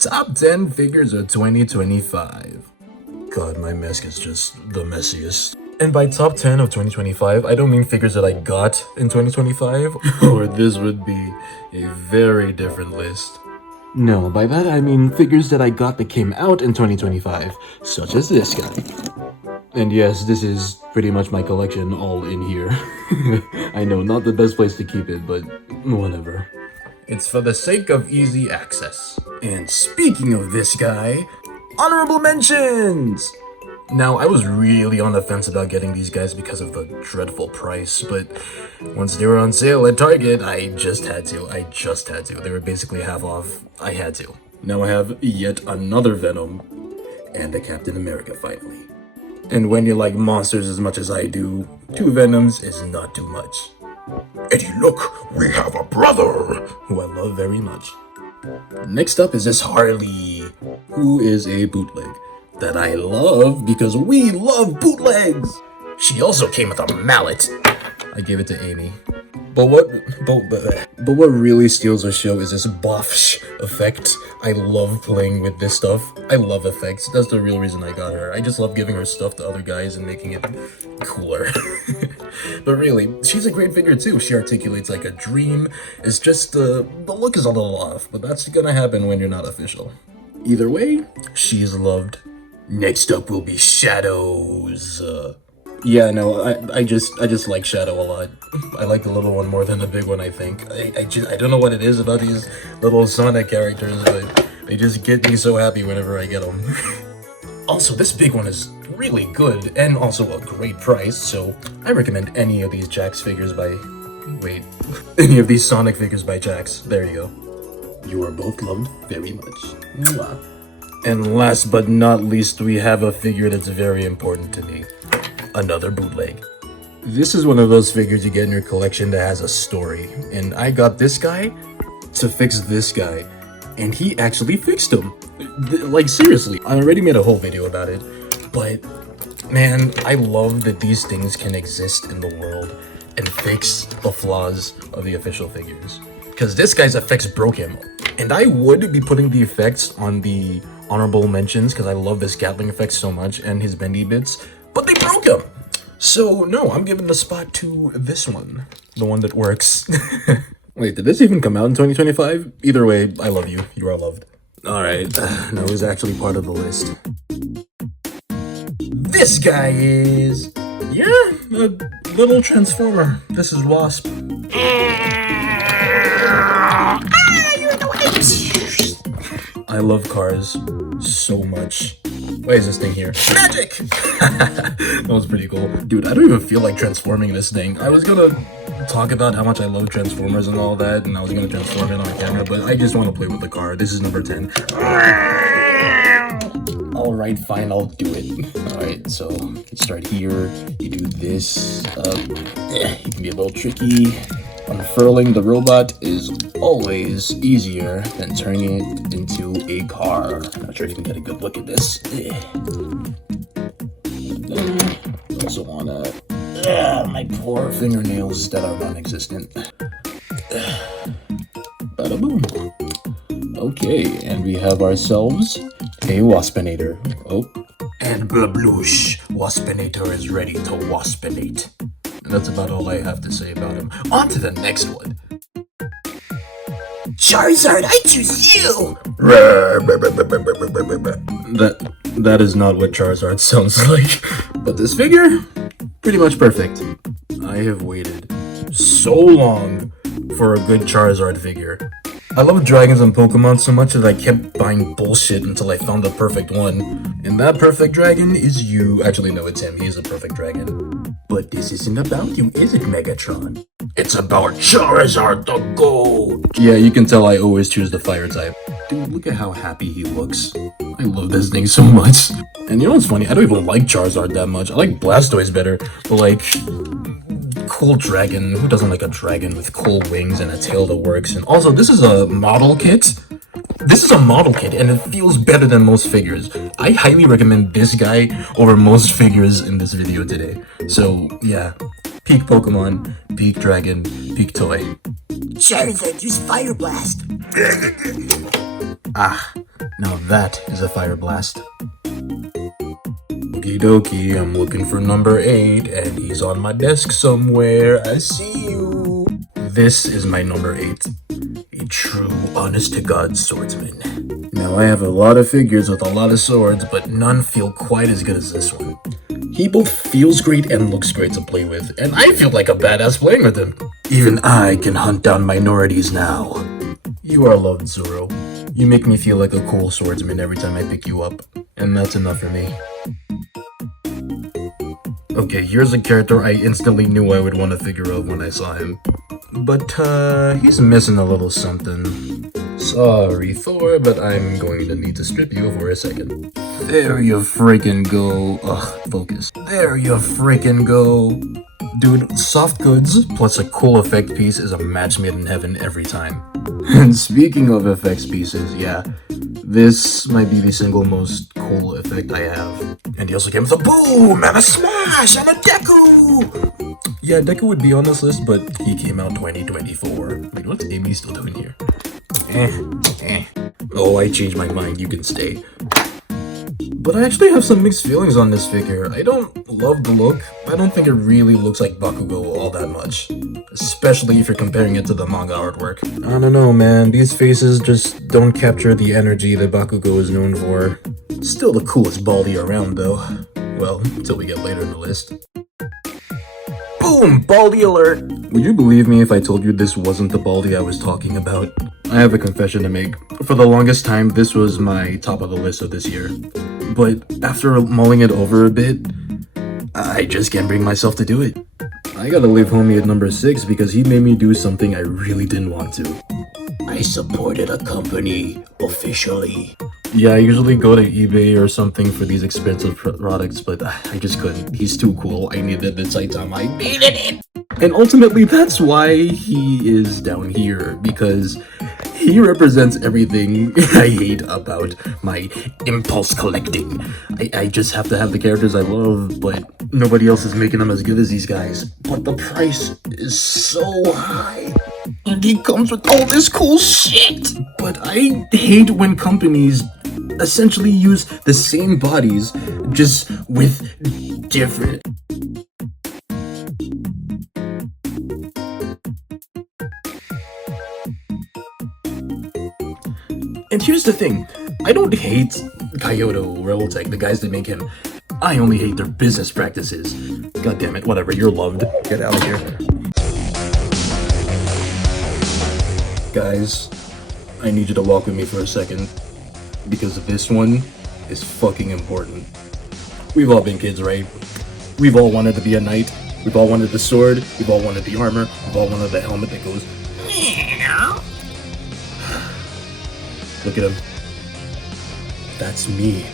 Top 10 figures of 2025. God, my mask is just the messiest. And by top 10 of 2025, I don't mean figures that I got in 2025, or this would be a very different list. No, by that I mean figures that I got that came out in 2025, such as this guy. And yes, this is pretty much my collection all in here. I know, not the best place to keep it, but whatever. It's for the sake of easy access. And speaking of this guy, honorable mentions! Now, I was really on the fence about getting these guys because of the dreadful price, but once they were on sale at Target, I just had to. They were basically half off. I had to. Now I have yet another Venom, and a Captain America finally. And when you like monsters as much as I do, 2 Venoms is not too much. Eddie, look, we have a brother! Who I love very much. Next up is this Harley, who is a bootleg that I love because we love bootlegs! She also came with a mallet. I gave it to Amy. But what really steals the show is this boffsh effect. I love playing with this stuff. I love effects. That's the real reason I got her. I just love giving her stuff to other guys and making it cooler. But really, she's a great figure too. She articulates like a dream. It's just the look is a little off, but that's gonna happen when you're not official. Either way, she's loved. Next up will be Shadows. Yeah, no, I just like Shadow a lot. I like the little one more than the big one, I think. I don't know what it is about these little Sonic characters, but they just get me so happy whenever I get them. Also, this big one is really good and also a great price, so I recommend any of these Jax figures by... Wait, any of these Sonic figures by Jax. There you go. You are both loved very much. Mwah. And last but not least, we have a figure that's very important to me. Another bootleg. This is one of those figures you get in your collection that has a story, and I got this guy to fix this guy, and he actually fixed him. Like, seriously, I already made a whole video about it, but man, I love that these things can exist in the world and fix the flaws of the official figures. Because this guy's effects broke him, and I would be putting the effects on the honorable mentions because I love this Gatling effect so much and his bendy bits, but they broke him! So, no, I'm giving the spot to this one. The one that works. Wait, did this even come out in 2025? Either way, I love you. You are loved. Alright, now who's actually part of the list? This guy is... yeah, a little transformer. This is Wasp. I love cars so much. Why is this thing here? Magic! That was pretty cool. Dude, I don't even feel like transforming this thing. I was gonna talk about how much I love Transformers and all that, and I was gonna transform it on camera, but I just want to play with the car. This is number 10. Alright, fine, I'll do it. Alright, so you start here, you do this, it can be a little tricky. Unfurling the robot is always easier than turning it into a car. Not sure if you can get a good look at this. Also wanna... my poor fingernails that are non-existent. Bada boom. Okay, and we have ourselves a Waspinator. Oh, and blabloosh, Waspinator is ready to waspinate. And that's about all I have to say about him. On to the next one. Charizard, I choose you! That is not what Charizard sounds like. But this figure, pretty much perfect. I have waited so long for a good Charizard figure. I love dragons and Pokemon so much that I kept buying bullshit until I found the perfect one. And that perfect dragon is you. Actually, no, it's him. He's a perfect dragon. But this isn't about you, is it, Megatron? It's about Charizard the GOAT! Yeah, you can tell I always choose the fire type. Dude, look at how happy he looks. I love this thing so much. And you know what's funny? I don't even like Charizard that much. I like Blastoise better, but like... cool dragon. Who doesn't like a dragon with cool wings and a tail that works? And also, this is a model kit. This is a model kit, and it feels better than most figures. I highly recommend this guy over most figures in this video today. So, yeah. Peak Pokemon, peak dragon, peak toy. Charizard, use Fire Blast. Now that is a fire blast. Okie dokie, I'm looking for number 8, and he's on my desk somewhere. I see you. This is my number 8. A true, honest-to-God swordsman. Now, I have a lot of figures with a lot of swords, but none feel quite as good as this one. He both feels great and looks great to play with, and I feel like a badass playing with him. Even I can hunt down minorities now. You are loved, Zoro. You make me feel like a cool swordsman every time I pick you up, and that's enough for me. Okay, here's a character I instantly knew I would want a figure of when I saw him. But, he's missing a little something. Sorry, Thor, but I'm going to need to strip you for a second. There you freaking go. Ugh, focus. There you freaking go. Dude, soft goods plus a cool effect piece is a match made in heaven every time. And speaking of effects pieces, yeah, this might be the single most cool effect I have. And he also came with a boom and a smash and a Deku! Yeah, Deku would be on this list, but he came out 2024. Wait, what's Amy still doing here? Oh, I changed my mind, you can stay. But I actually have some mixed feelings on this figure. I don't love the look. I don't think it really looks like Bakugo all that much. Especially if you're comparing it to the manga artwork. I don't know, man. These faces just don't capture the energy that Bakugo is known for. Still the coolest Baldy around, though. Well, until we get later in the list. Boom! Baldy alert! Would you believe me if I told you this wasn't the Baldy I was talking about? I have a confession to make. For the longest time, this was my top of the list of this year. But after mulling it over a bit, I just can't bring myself to do it. I gotta leave homie at number 6 because he made me do something I really didn't want to. I supported a company, officially. Yeah, I usually go to eBay or something for these expensive products, but I just couldn't. He's too cool. I needed the Saitama. I needed it! And ultimately, that's why he is down here, because he represents everything I hate about my impulse collecting. I just have to have the characters I love, but nobody else is making them as good as these guys. But the price is so high. And he comes with all this cool shit. But I hate when companies essentially use the same bodies, just with different... And here's the thing, I don't hate Kyoto or Relotech, the guys that make him. I only hate their business practices. God damn it, whatever, you're loved. Get out of here. Guys, I need you to walk with me for a second, because this one is fucking important. We've all been kids, right? We've all wanted to be a knight. We've all wanted the sword. We've all wanted the armor. We've all wanted the helmet that goes... Look at him. That's me.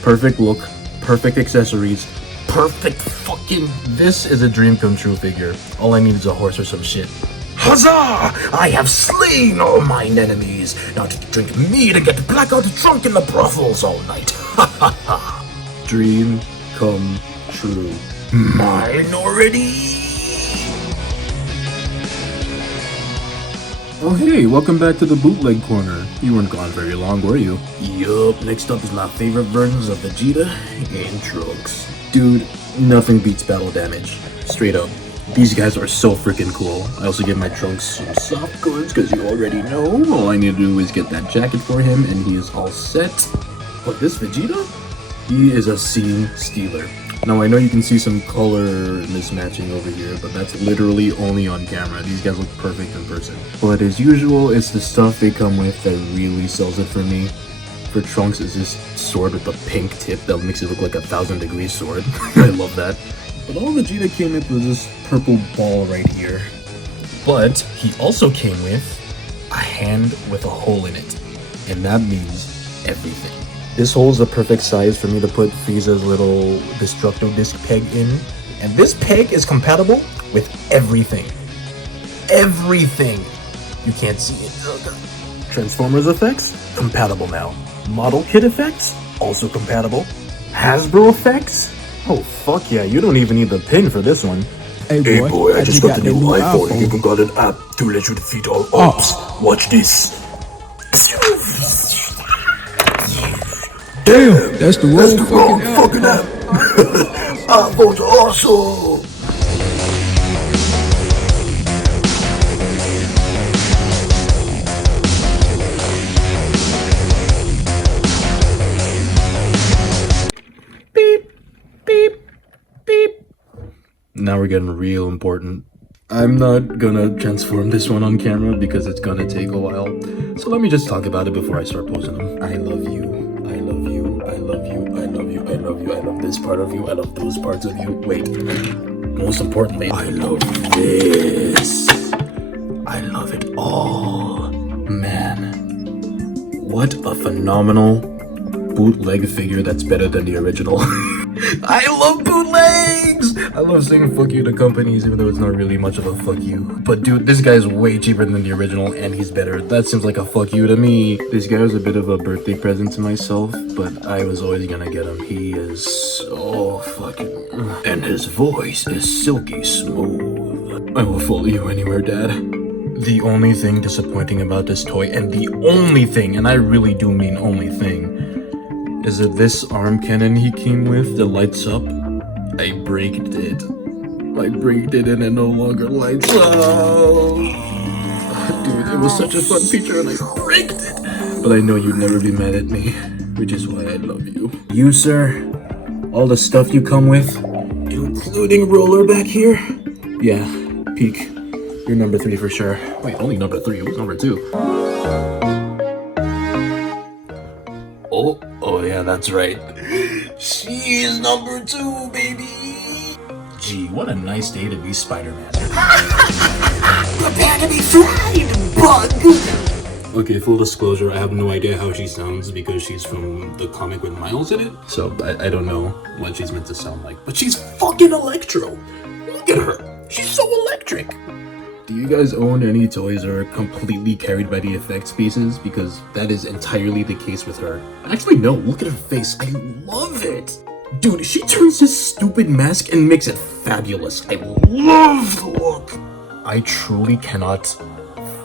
Perfect look, perfect accessories, perfect fucking... This is a dream come true figure. All I need is a horse or some shit. Huzzah! I have slain all mine enemies. Now to drink mead and get blackout drunk in the brothels all night. Ha ha ha. Dream come true. Minority! Oh hey, welcome back to the bootleg corner. You weren't gone very long, were you? Yup, next up is my favorite versions of Vegeta and Trunks. Dude, nothing beats battle damage. Straight up. These guys are so freaking cool. I also give my Trunks some soft goods, because you already know. All I need to do is get that jacket for him, and he is all set. But this Vegeta? He is a scene stealer. Now, I know you can see some color mismatching over here, but that's literally only on camera. These guys look perfect in person. But as usual, it's the stuff they come with that really sells it for me. For Trunks, is this sword with the pink tip that makes it look like a 1,000-degree sword. I love that. But all Vegeta came with was this purple ball right here. But he also came with a hand with a hole in it. And that means everything. This hole is the perfect size for me to put Frieza's little Destructo Disc peg in. And this peg is compatible with everything. Everything! You can't see it. Transformers effects? Compatible now. Model kit effects? Also compatible. Hasbro effects? Oh fuck yeah, you don't even need the pin for this one. Hey boy, I just got the new iPhone. You even got an app to let you defeat all ops. Watch this. Damn, that's the wrong Fucking app. iPhone's awesome. Beep, beep, beep. Now we're getting real important. I'm not gonna transform this one on camera because it's gonna take a while. So let me just talk about it before I start posting them. I love you. I love you. I love you. I love you. I love you. I love this part of you. I love those parts of you. Wait. Most importantly, I love this. I love it all. Man. What a phenomenal bootleg figure that's better than the original. I love bootlegs! I love saying fuck you to companies even though it's not really much of a fuck you. But dude, this guy's way cheaper than the original and he's better. That seems like a fuck you to me. This guy was a bit of a birthday present to myself, but I was always gonna get him. He is so fucking... And his voice is silky smooth. I will follow you anywhere, Dad. The only thing disappointing about this toy, and the only thing, and I really do mean only thing, is that this arm cannon he came with that lights up, I braked it. I braked it and it no longer lights up. Dude, it was such a fun feature and I braked it. But I know you'd never be mad at me, which is why I love you. You, sir, all the stuff you come with, including roller back here? Yeah, peak. You're number 3 for sure. Wait, only number 3, who's number 2? Oh yeah, that's right. She's number 2, baby! Gee, what a nice day to be Spider-Man. Prepare to be fried, bug! Okay, full disclosure, I have no idea how she sounds because she's from the comic with Miles in it. So I don't know what she's meant to sound like. But she's fucking Electro! Look at her! She's so electric! Do you guys own any toys that are completely carried by the effects pieces? Because that is entirely the case with her. Actually, no, look at her face. I love it. Dude, she turns this stupid mask and makes it fabulous. I love the look. I truly cannot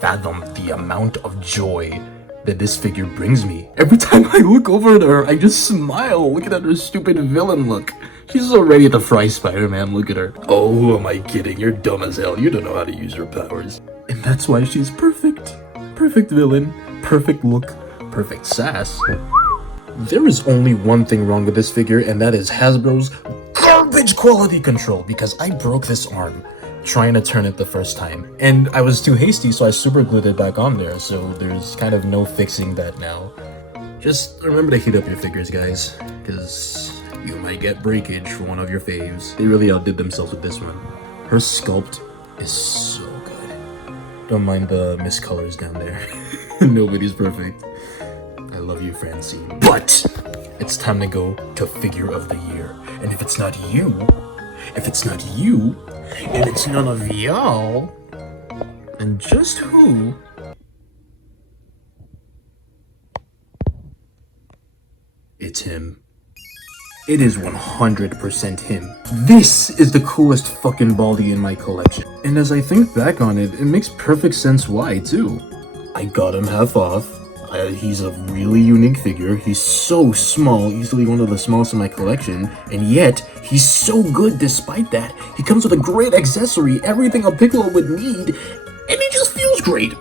fathom the amount of joy that this figure brings me. Every time I look over at her, I just smile looking at her stupid villain look. She's so ready to fry Spider-Man, look at her. Oh, who am I kidding? You're dumb as hell. You don't know how to use your powers. And that's why she's perfect. Perfect villain, perfect look, perfect sass. There is only one thing wrong with this figure, and that is Hasbro's garbage quality control, because I broke this arm trying to turn it the first time. And I was too hasty, so I super glued it back on there, so there's kind of no fixing that now. Just remember to heat up your figures, guys, because you might get breakage for one of your faves. They really outdid themselves with this one. Her sculpt is so good. Don't mind the miscolors down there. Nobody's perfect. I love you, Francine. But it's time to go to figure of the year. And if it's not you, and it's none of y'all, then just who? It's him. It is 100% him. This is the coolest fucking Baldy in my collection. And as I think back on it, it makes perfect sense why, too. I got him half off. He's a really unique figure. He's so small, easily one of the smallest in my collection, and yet he's so good despite that. He comes with a great accessory, everything a Piccolo would need, and he just feels great.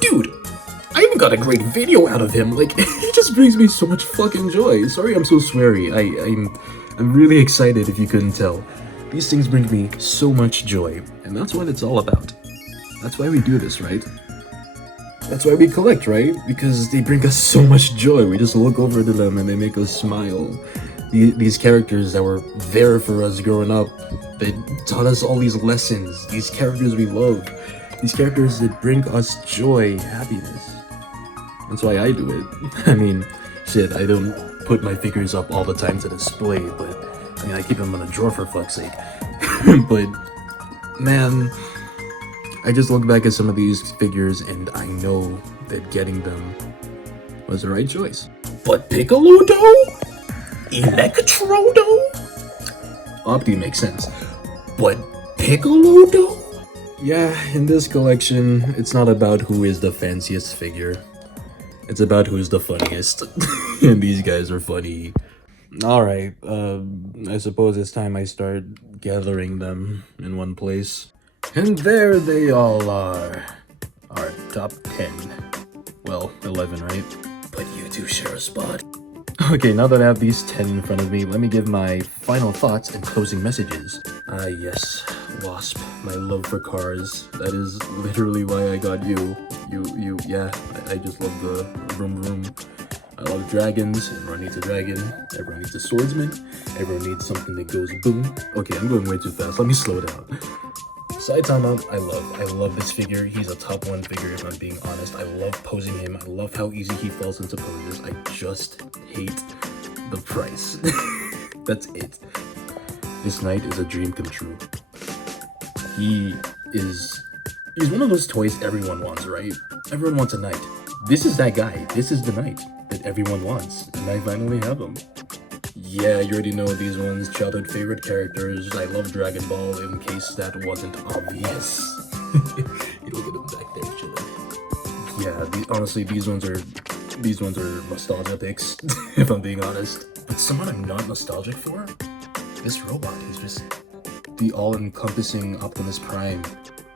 Dude, I even got a great video out of him. Like, he just brings me so much fucking joy. Sorry I'm so sweary. I'm really excited if you couldn't tell. These things bring me so much joy, and that's what it's all about. That's why we do this, right? That's why we collect, right? Because they bring us so much joy. We just look over to them and they make us smile. These characters that were there for us growing up, they taught us all these lessons. These characters we love. These characters that bring us joy, happiness. That's why I do it. I mean, shit, I don't put my figures up all the time to display, but I mean, I keep them in a drawer for fuck's sake. But, man, I just look back at some of these figures and I know that getting them was the right choice. But Piccolo though? Electro though? Opti makes sense. But Piccolo though? Yeah, in this collection, it's not about who is the fanciest figure. It's about who's the funniest. And these guys are funny. Alright, I suppose it's time I start gathering them in one place. And there they all are. Our top 10. Well, 11, right? But you two share a spot. Okay, now that I have these 10 in front of me, let me give my final thoughts and closing messages. Yes, Wasp, my love for cars. That is literally why I got you. Yeah, I just love the vroom vroom. I love dragons. Everyone needs a dragon. Everyone needs a swordsman. Everyone needs something that goes boom. Okay, I'm going way too fast. Let me slow down. Saitama, I love this figure. He's a top 1 figure if I'm being honest. I love posing him. I love how easy he falls into poses. I just hate the price. That's it. This knight is a dream come true. He's one of those toys everyone wants, right? Everyone wants a knight. This is that guy. This is the knight that everyone wants, and I finally have him. Yeah, you already know these ones, childhood favorite characters. I love Dragon Ball, in case that wasn't obvious. You look at him back there chilling. Yeah, honestly, these ones are nostalgia picks, if I'm being honest. But someone I'm not nostalgic for? This robot, he's just the all-encompassing Optimus Prime.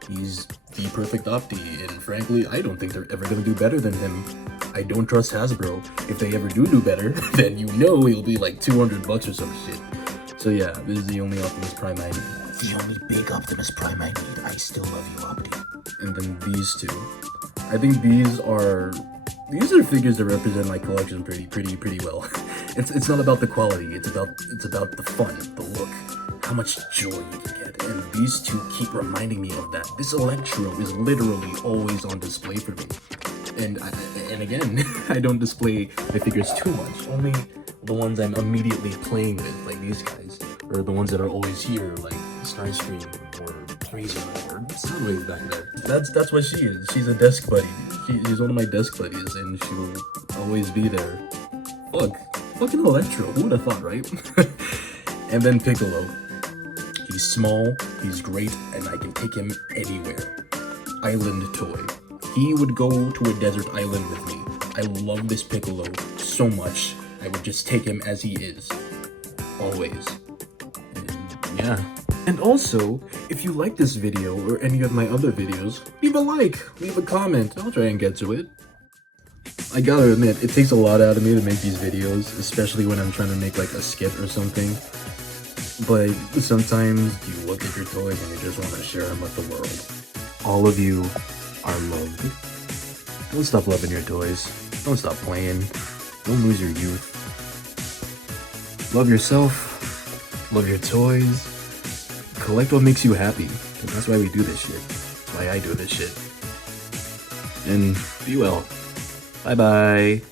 He's the perfect Opti, and frankly, I don't think they're ever gonna do better than him. I don't trust Hasbro. If they ever do better, then you know it'll be like $200 or some shit. So yeah, this is the only Optimus Prime I need. The only big Optimus Prime I need. I still love you, Opti. And then these two. I think these are figures that represent my collection pretty well. It's not about the quality. It's about the fun, the look, how much joy you can get. And these two keep reminding me of that. This Electro is literally always on display for me. And again, I don't display my figures too much. Only the ones I'm immediately playing with, like these guys, or the ones that are always here, like Starscream or Razor or Soundwave back there. That's what she is. She's a desk buddy. She's one of my desk buddies, and she will always be there. Fucking Electro. Who would have thought, right? And then Piccolo. He's small, he's great, and I can take him anywhere. Island toy. He would go to a desert island with me. I love this Piccolo so much. I would just take him as he is. Always. And yeah. And also, if you like this video or any of my other videos, leave a like, leave a comment. I'll try and get to it. I gotta admit, it takes a lot out of me to make these videos, especially when I'm trying to make like a skit or something. But sometimes you look at your toys and you just want to share them with the world. All of you are loved. Don't stop loving your toys. Don't stop playing. Don't lose your youth. Love yourself. Love your toys. Collect what makes you happy. And that's why we do this shit. That's why I do this shit. And be well. Bye bye.